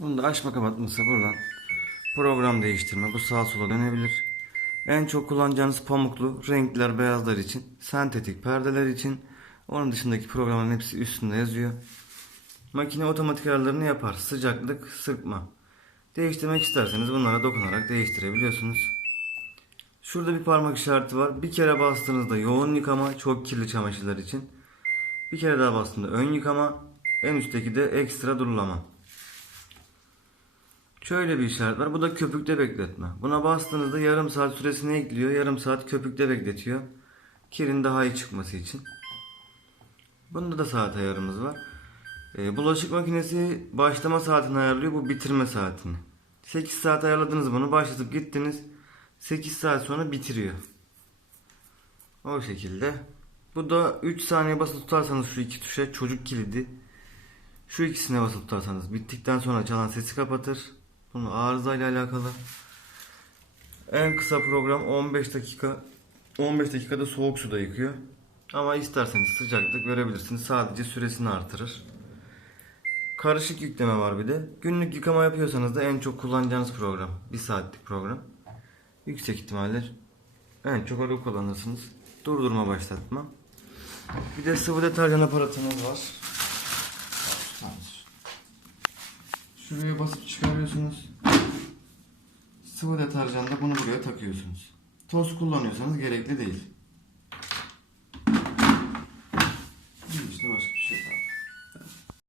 Bunu da açma kapatması buradan. Program değiştirme. Bu sağa sola dönebilir. En çok kullanacağınız pamuklu renkler beyazlar için. Sentetik perdeler için. Onun dışındaki programların hepsi üstünde yazıyor. Makine otomatik ayarlarını yapar. Sıcaklık, sıkma. Değiştirmek isterseniz bunlara dokunarak değiştirebiliyorsunuz. Şurada bir parmak işareti var. Bir kere bastığınızda yoğun yıkama, çok kirli çamaşırlar için. Bir kere daha bastığında ön yıkama, en üstteki de ekstra durulama. Şöyle bir işaret var. Bu da köpükte bekletme. Buna bastığınızda yarım saat süresini ekliyor. Yarım saat köpükte bekletiyor. Kirin daha iyi çıkması için. Bunda da saat ayarımız var. Ee, bulaşık makinesi başlama saatini ayarlıyor. Bu bitirme saatini. 8 saat ayarladınız bunu. Başlatıp gittiniz. 8 saat sonra bitiriyor. O şekilde. Bu da 3 saniye basılı tutarsanız şu iki tuşa çocuk kilidi. Şu ikisine basılı tutarsanız bittikten sonra çalan sesi kapatır. Bunu arızayla alakalı. En kısa program 15 dakika. 15 dakikada soğuk suda yıkıyor. Ama isterseniz sıcaklık verebilirsiniz. Sadece süresini artırır. Karışık yükleme var bir de. Günlük yıkama yapıyorsanız da en çok kullanacağınız program. 1 saatlik program. Yüksek ihtimalle en çok onu kullanırsınız. Durdurma başlatma. Bir de sıvı deterjan aparatımız var. Şuraya basıp çıkarıyorsunuz. Sıvı deterjanda bunu buraya takıyorsunuz. Toz kullanıyorsanız gerekli değil.